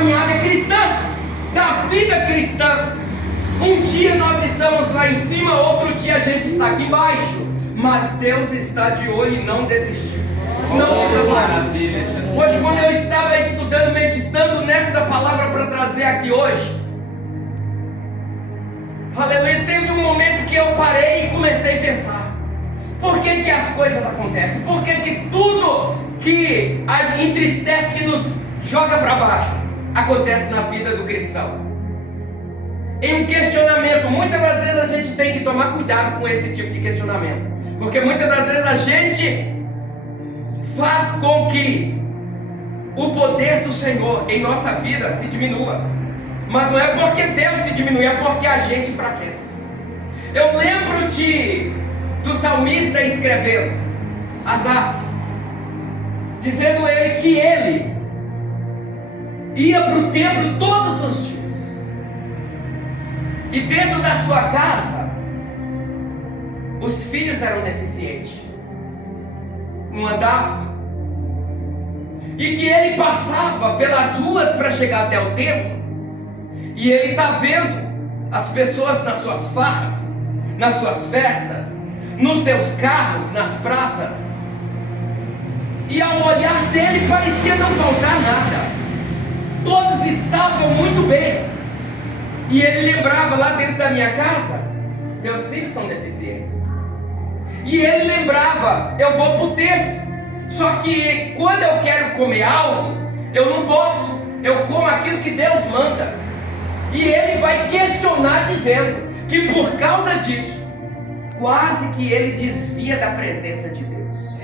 caminhada cristã, da vida cristã. Um dia nós estamos lá em cima, outro dia a gente está aqui embaixo, mas Deus está de olho e não desistiu, não desamparou. Hoje, quando eu estava estudando, meditando nesta palavra para trazer aqui hoje, aleluia, teve um momento que eu parei e comecei a pensar: por que que as coisas acontecem? Por que que tudo que entristece, que nos joga para baixo, acontece na vida do cristão? Em um questionamento, muitas das vezes a gente tem que tomar cuidado com esse tipo de questionamento, porque muitas das vezes a gente faz com que o poder do Senhor em nossa vida se diminua. Mas não é porque Deus se diminui, é porque a gente enfraquece. Eu lembro do salmista escrevendo, Asaf, dizendo ele que ele ia para o templo todos os dias, e dentro da sua casa os filhos eram deficientes, não andavam, e que ele passava pelas ruas para chegar até o templo, e ele está vendo as pessoas nas suas farras, nas suas festas, nos seus carros, nas praças, e ao olhar dele parecia não faltar nada, todos estavam muito bem. E ele lembrava: lá dentro da minha casa, meus filhos são deficientes. E ele lembrava: eu vou para o templo, só que quando eu quero comer algo, eu não posso, eu como aquilo que Deus manda. E ele vai questionar, dizendo que por causa disso, quase que ele desvia da presença de Deus.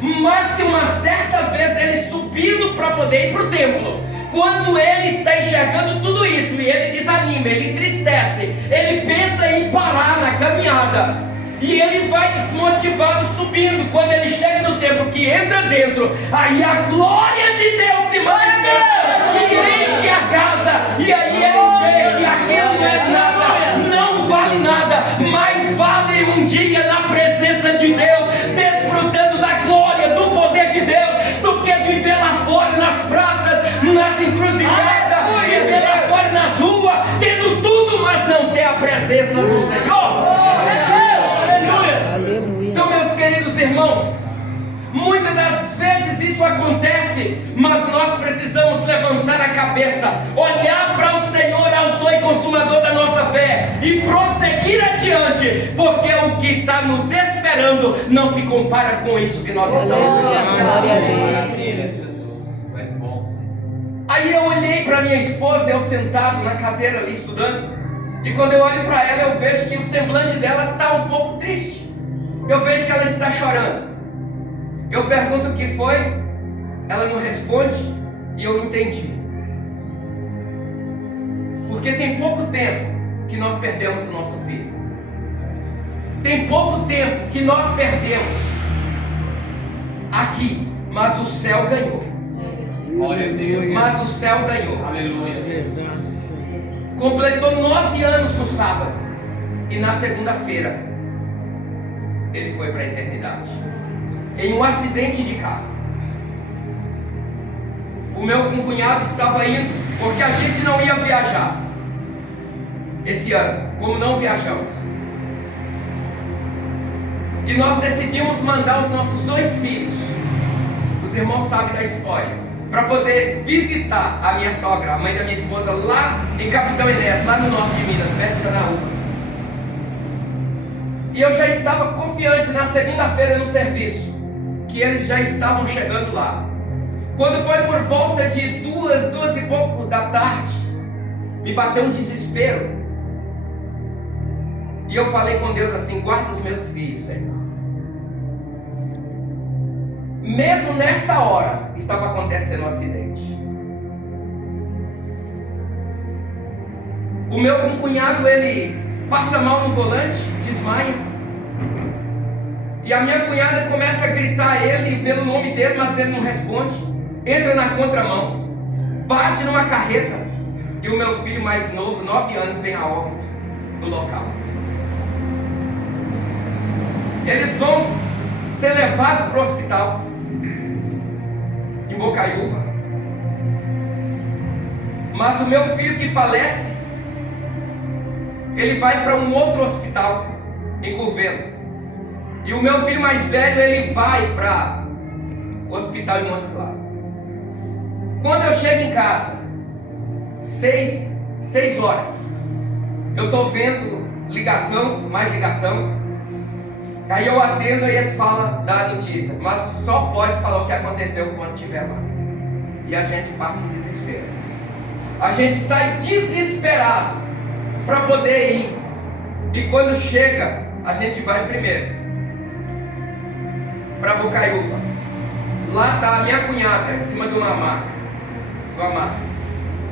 Mas que uma certa vez ele subindo para poder ir para o templo, quando ele está enxergando tudo isso, e ele desanima, ele entristece, ele pensa em parar na caminhada, e ele vai desmotivado subindo. Quando ele chega no templo, que entra dentro, aí a glória de Deus se manifesta e enche a casa, e aí ele vê que aquilo não é nada, não vale nada, mas vale um dia na presença de Deus, desfrutando da glória, do poder de Deus, do que viver lá fora, nas praças, nas encruzilhadas, viver lá fora nas ruas, tendo tudo, mas não ter a presença do Senhor. Então, meus queridos irmãos, muitas das vezes isso acontece, mas nós precisamos levantar a cabeça, olhar para o Senhor, autor e consumador da nossa fé, e prosseguir adiante, porque o que está nos esperando não se compara com isso que nós estamos vivendo. Aí eu olhei para minha esposa, eu sentado na cadeira ali estudando, e quando eu olho para ela, eu vejo que o semblante dela está um pouco triste. Eu vejo que ela está chorando. Eu pergunto o que foi, ela não responde, e eu entendi. Porque tem pouco tempo que nós perdemos o nosso filho. Tem pouco tempo que nós perdemos aqui, mas o céu ganhou. Glória a Deus. Mas o céu ganhou. Aleluia. Completou 9 anos no sábado, e na segunda-feira ele foi para a eternidade, em um acidente de carro. O meu cunhado estava indo, porque a gente não ia viajar esse ano, como não viajamos, e nós decidimos mandar os nossos 2 filhos, os irmãos sabem da história, para poder visitar a minha sogra, a mãe da minha esposa, lá em Capitão Enéas, lá no norte de Minas, perto de Canaúba. E eu já estava confiante na segunda-feira no serviço, que eles já estavam chegando lá. Quando foi por volta de 2 e pouco da tarde, me bateu um desespero. E eu falei com Deus assim: guarda os meus filhos, Senhor. Mesmo nessa hora, estava acontecendo um acidente. O meu cunhado, ele passa mal no volante, desmaia. E a minha cunhada começa a gritar ele pelo nome dele, mas ele não responde. Entra na contramão, bate numa carreta, e o meu filho mais novo, 9 anos, vem a óbito no local. Eles vão ser levados para o hospital em Bocaiúva. Mas o meu filho que falece, ele vai para um outro hospital em Curvelo. E o meu filho mais velho, ele vai para o hospital em Montes Claros. Quando eu chego em casa, 6 horas, eu estou vendo ligação, mais ligação. Aí eu atendo e eles falam da notícia, mas só pode falar o que aconteceu quando estiver lá. E a gente parte em desespero. A gente sai desesperado para poder ir. E quando chega, a gente vai primeiro para Bocaiúva. Lá está a minha cunhada em cima de uma maca.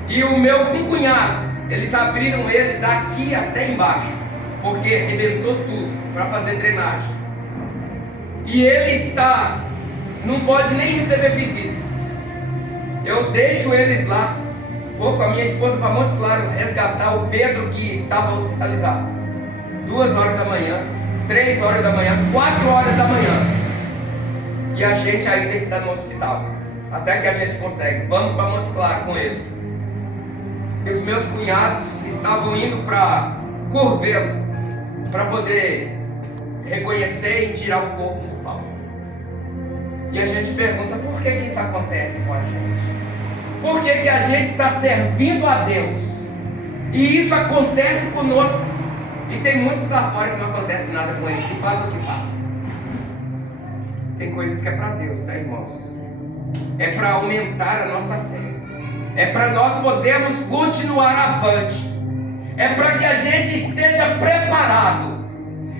E o meu cunhado, eles abriram ele daqui até embaixo, porque arrebentou tudo para fazer drenagem. E ele não pode nem receber visita. Eu deixo eles lá, vou com a minha esposa para Montes Claros resgatar o Pedro que estava hospitalizado. 2 horas da manhã, 3 horas da manhã, 4 horas da manhã. E a gente ainda está no hospital. Até que a gente consegue. Vamos para Montes Claros com ele. E os meus cunhados estavam indo para Curvelo para poder reconhecer e tirar o corpo do Paulo. E a gente pergunta: por que isso acontece com a gente? Por que a gente está servindo a Deus e isso acontece conosco? E tem muitos lá fora que não acontece nada com eles, que faz o que faz. Tem coisas que é para Deus, tá, irmãos? É para aumentar a nossa fé. É para nós podermos continuar avante. É para que a gente esteja preparado.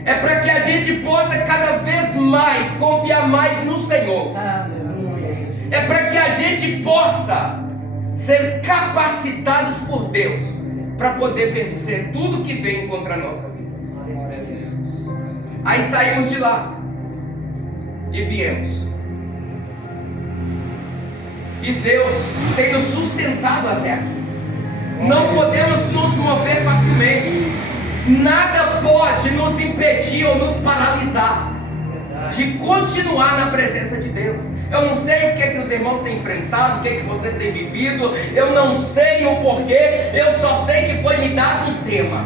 É para que a gente possa cada vez mais confiar mais no Senhor. É para que a gente possa ser capacitados por Deus para poder vencer tudo que vem contra a nossa vida. Aí saímos de lá e viemos. E Deus tem nos sustentado até aqui. Não podemos nos mover facilmente. Nada pode nos impedir ou nos paralisar de continuar na presença de Deus. Eu não sei o que os irmãos têm enfrentado, o que vocês têm vivido. Eu não sei o porquê. Eu só sei que foi me dado um tema.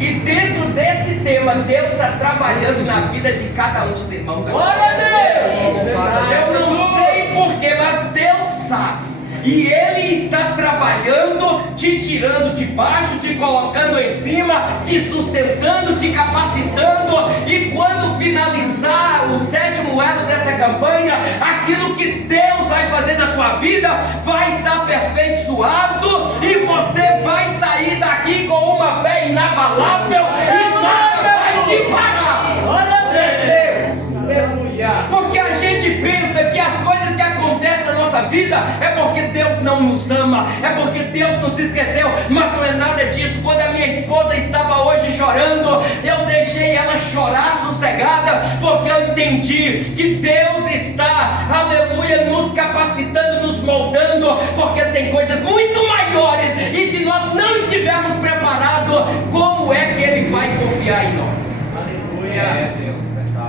E dentro desse tema, Deus está trabalhando na vida de cada um dos irmãos. Glória a Deus! Eu não sei porquê, mas Deus sabe. E Ele está trabalhando, te tirando de baixo, te colocando em cima, te sustentando, te capacitando. E quando finalizar o 7º elo dessa campanha, aquilo que Deus vai fazer na tua vida vai estar aperfeiçoado. E você vai sair daqui com uma fé inabalável e nada vai te parar. Glória a Deus! Aleluia! Porque a gente pensa que as coisas que acontecem na nossa vida é porque Deus não nos ama, é porque Deus nos esqueceu, mas não é nada disso. Quando a minha esposa estava hoje chorando, eu deixei ela chorar sossegada, porque eu entendi que Deus está, aleluia, nos capacitando, nos moldando, porque tem coisas muito maiores, e se nós não estivermos preparados, como é que Ele vai confiar em nós? Aleluia!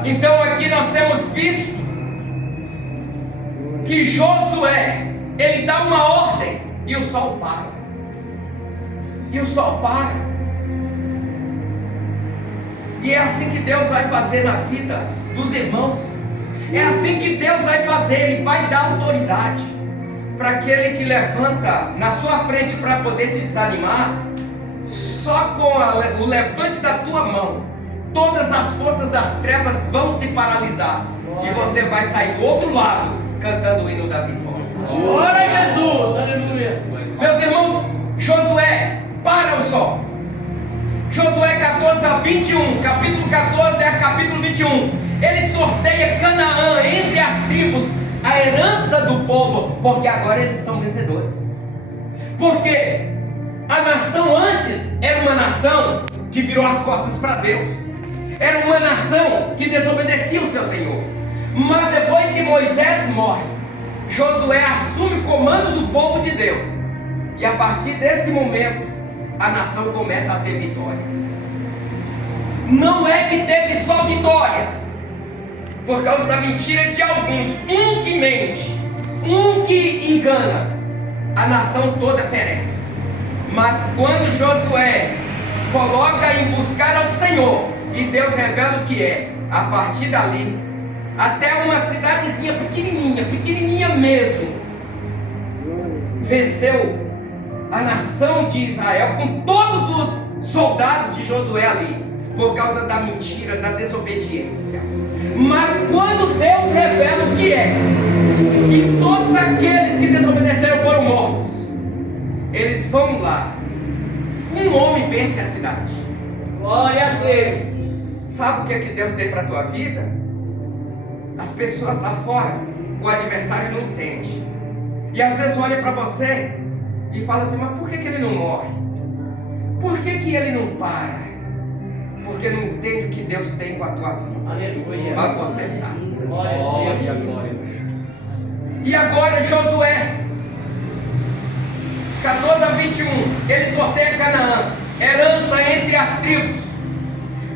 Então aqui nós temos visto que Josué, ele dá uma ordem e o sol para. E o sol para. E é assim que Deus vai fazer na vida dos irmãos. É assim que Deus vai fazer. Ele vai dar autoridade para aquele que levanta na sua frente para poder te desanimar. Só com o levante da tua mão, todas as forças das trevas vão se paralisar. E você vai sair do outro lado cantando o hino da vitória. Glória a Jesus! Aleluia! Meus irmãos, Josué para o sol. Josué 14 a 21, capítulo 14 a capítulo 21. Ele sorteia Canaã entre as tribos, a herança do povo, porque agora eles são vencedores. Porque a nação antes era uma nação que virou as costas para Deus. Era uma nação que desobedecia o seu Senhor. Mas depois que Moisés morre, Josué assume o comando do povo de Deus. E a partir desse momento, a nação começa a ter vitórias. Não é que teve só vitórias por causa da mentira de alguns. Um que mente, um que engana. a nação toda perece. Mas quando Josué coloca em buscar ao Senhor, e Deus revela o que é, a partir dali, até uma cidadezinha pequenininha, pequenininha mesmo, venceu a nação de Israel com todos os soldados de Josué ali, por causa da mentira, da desobediência. Mas quando Deus revela o que é, que todos aqueles que desobedeceram foram mortos, eles vão lá, um homem vence a cidade. Glória a Deus. Sabe o que é que Deus tem para a tua vida? As pessoas lá fora, o adversário não entende. E às vezes olha para você e fala assim, mas por que ele não morre? Por que ele não para? Porque não entende o que Deus tem com a tua vida. Aleluia. Mas você sabe. Glória a Deus. glória. E agora Josué 14 a 21, ele sorteia Canaã, herança entre as tribos.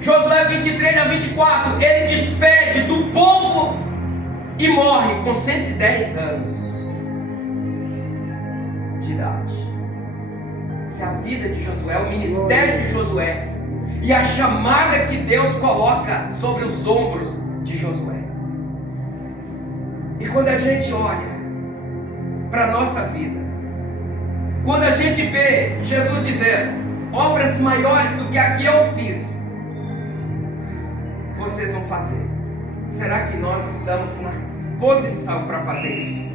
Josué 23 a 24, ele despede do povo e morre com 110 anos de idade. Essa é a vida de Josué, o ministério de Josué e a chamada que Deus coloca sobre os ombros de Josué. E quando a gente olha para a nossa vida, quando a gente vê Jesus dizendo, obras maiores do que a que eu fiz, vocês vão fazer. Será que nós estamos na posição para fazer isso?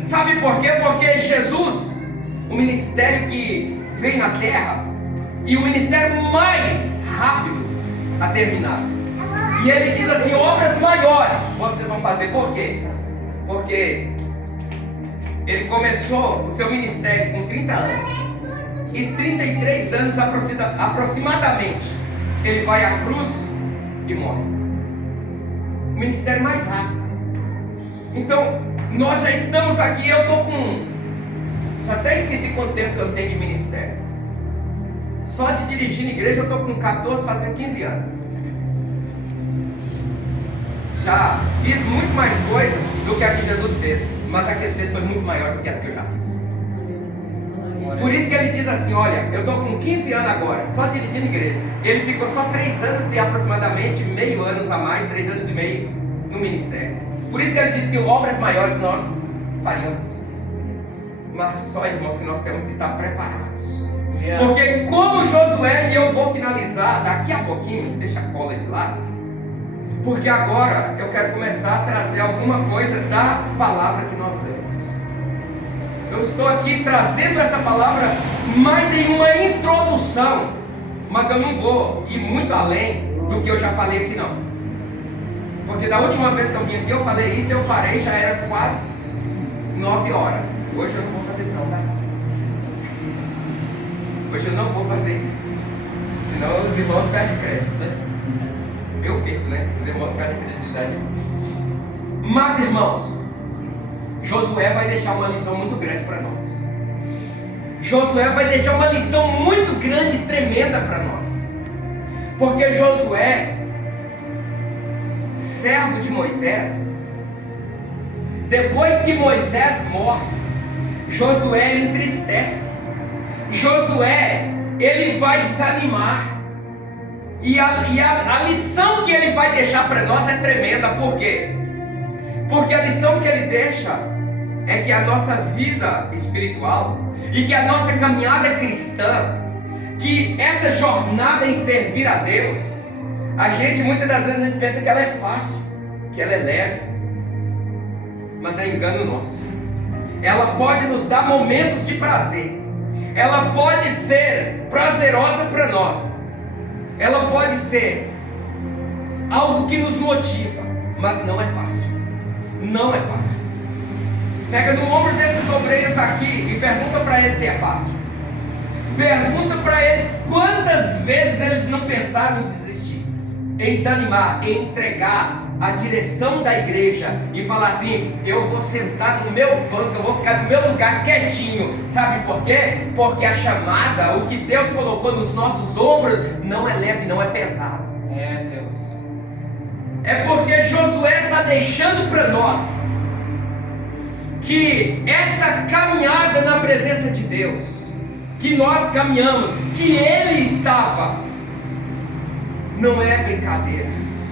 Sabe por quê? Porque Jesus, o ministério que vem à terra, e o ministério mais rápido a terminar. E ele diz assim, obras maiores vocês vão fazer. Por quê? Porque ele começou o seu ministério com 30 anos. E 33 anos aproximadamente, ele vai à cruz e morre. O ministério mais rápido. Então, nós já estamos aqui, eu estou com... Já até esqueci quanto tempo que eu tenho de ministério. Só de dirigir na igreja eu estou com 14, fazendo 15 anos. Já fiz muito mais coisas do que a que Jesus fez. Mas a que ele fez foi muito maior do que as que eu já fiz. Por isso que ele diz assim, olha, eu estou com 15 anos agora, só dirigindo igreja. Ele ficou só 3 anos e aproximadamente meio anos a mais, 3 anos e meio no ministério. Por isso que ele diz que obras maiores nós faríamos. Mas só, irmãos, que nós temos que estar preparados. Porque como Josué, e eu vou finalizar daqui a pouquinho, deixa a cola de lado. Porque agora eu quero começar a trazer alguma coisa da palavra que nós lemos. Eu estou aqui trazendo essa palavra mais em uma introdução, mas eu não vou ir muito além do que eu já falei aqui não. Porque da última vez que eu vim aqui eu falei isso, eu parei, já era quase 9 horas. Hoje eu não vou fazer isso não, tá? Hoje eu não vou fazer isso. Senão os irmãos perdem crédito, né? Eu perco, né? Os irmãos perdem credibilidade. Mas irmãos, Josué vai deixar uma lição muito grande para nós. Josué vai deixar uma lição muito grande e tremenda para nós. Porque Josué, servo de Moisés, depois que Moisés morre, Josué ele entristece. Josué, ele vai desanimar. E a lição que ele vai deixar para nós é tremenda. Por quê? Porque a lição que ele deixa é que a nossa vida espiritual e que a nossa caminhada cristã, que essa jornada em servir a Deus, muitas das vezes a gente pensa que ela é fácil, que ela é leve, mas é engano nosso. Ela pode nos dar momentos de prazer, ela pode ser prazerosa para nós, ela pode ser algo que nos motiva, mas não é fácil. Não é fácil. Pega no ombro desses obreiros aqui e pergunta para eles se é fácil. Pergunta para eles quantas vezes eles não pensaram em desistir, em desanimar, em entregar a direção da igreja e falar assim, eu vou sentar no meu banco, eu vou ficar no meu lugar quietinho. Sabe por quê? Porque a chamada, o que Deus colocou nos nossos ombros, não é leve, não é pesado. É, Deus. É porque Josué está deixando para nós que essa caminhada na presença de Deus, que nós caminhamos, que Ele estava, não é brincadeira,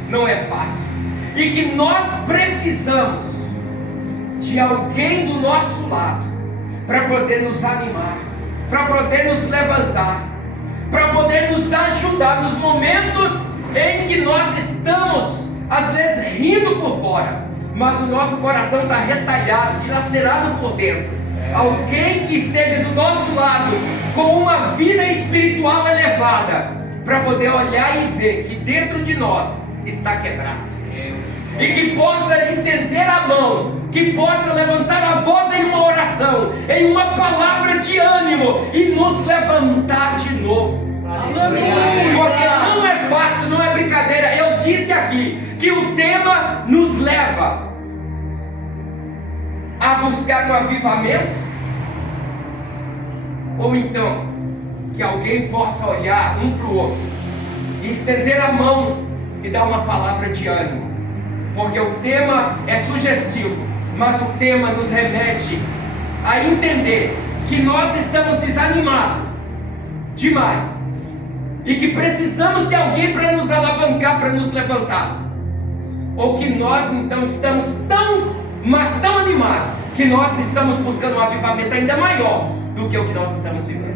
não é fácil, e que nós precisamos de alguém do nosso lado para poder nos animar, para poder nos levantar, para poder nos ajudar nos momentos em que nós estamos, às vezes, rindo por fora, mas o nosso coração está retalhado, dilacerado por dentro. Alguém que esteja do nosso lado com uma vida espiritual elevada, para poder olhar e ver que dentro de nós está quebrado, e que possa estender a mão, que possa levantar a voz em uma oração, em uma palavra de ânimo, e nos levantar de novo. Porque não é fácil, não é brincadeira. Eu disse aqui que o tema nos leva a buscar um avivamento, ou então que alguém possa olhar um para o outro e estender a mão e dar uma palavra de ânimo. Porque o tema é sugestivo, mas o tema nos remete a entender que nós estamos desanimados demais e que precisamos de alguém para nos alavancar, para nos levantar. Ou que nós então estamos tão animados que nós estamos buscando um avivamento ainda maior do que o que nós estamos vivendo.